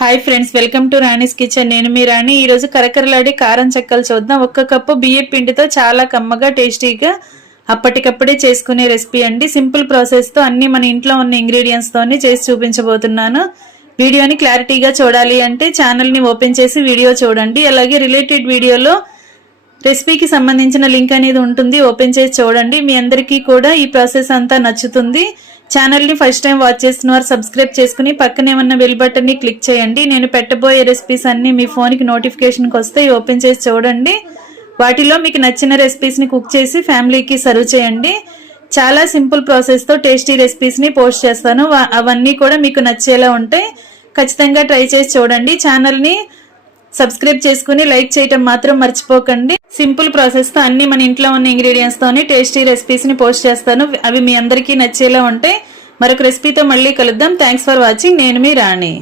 Hi friends, welcome to Rani's kitchen. నేను మీ రాణి. ఈరోజు కరకరలాడి కారం చెక్కలు చూద్దాం. 1 కప్పు బియ్యం పిండితో చాలా కమ్మగా టేస్టీగా అప్పటికప్పుడే చేసుకునే రెసిపీ అండి. సింపుల్ ప్రాసెస్తో అన్ని మన ఇంట్లో ఉన్న ఇంగ్రీడియంట్స్తోనే చేసి చూపించబోతున్నాను. వీడియోని క్లారిటీగా చూడాలి అంటే ఛానల్ని ఓపెన్ చేసి వీడియో చూడండి. అలాగే రిలేటెడ్ వీడియోలో రెసిపీకి సంబంధించిన లింక్ అనేది ఉంటుంది, ఓపెన్ చేసి చూడండి. మీ అందరికీ కూడా ఈ ప్రాసెస్ అంతా నచ్చుతుంది. ఛానల్ని ఫస్ట్ టైం వాచ్ చేస్తున్న వారు సబ్స్క్రైబ్ చేసుకుని పక్కనే ఉన్న బెల్ బటన్ని క్లిక్ చేయండి. నేను పెట్టబోయే రెసిపీస్ అన్ని మీ ఫోన్కి నోటిఫికేషన్కి వస్తాయి, ఓపెన్ చేసి చూడండి. వాటిలో మీకు నచ్చిన రెసిపీస్ని కుక్ చేసి ఫ్యామిలీకి సర్వ్ చేయండి. చాలా సింపుల్ ప్రాసెస్తో టేస్టీ రెసిపీస్ని పోస్ట్ చేస్తాను. అవన్నీ కూడా మీకు నచ్చేలా ఉంటాయి. ఖచ్చితంగా ట్రై చేసి చూడండి. ఛానల్ని సబ్స్క్రైబ్ చేసుకుని లైక్ చేయటం మాత్రం మర్చిపోకండి. సింపుల్ ప్రాసెస్ తో అన్ని మన ఇంట్లో ఉన్న ఇంగ్రీడియంట్స్ తోని టేస్టీ రెసిపీస్ ని పోస్ట్ చేస్తాను. అవి మీ అందరికీ నచ్చేలా ఉంటాయి. మరొక రెసిపీతో మళ్ళీ కలుద్దాం. Thanks for watching. నేను మీ రాణి.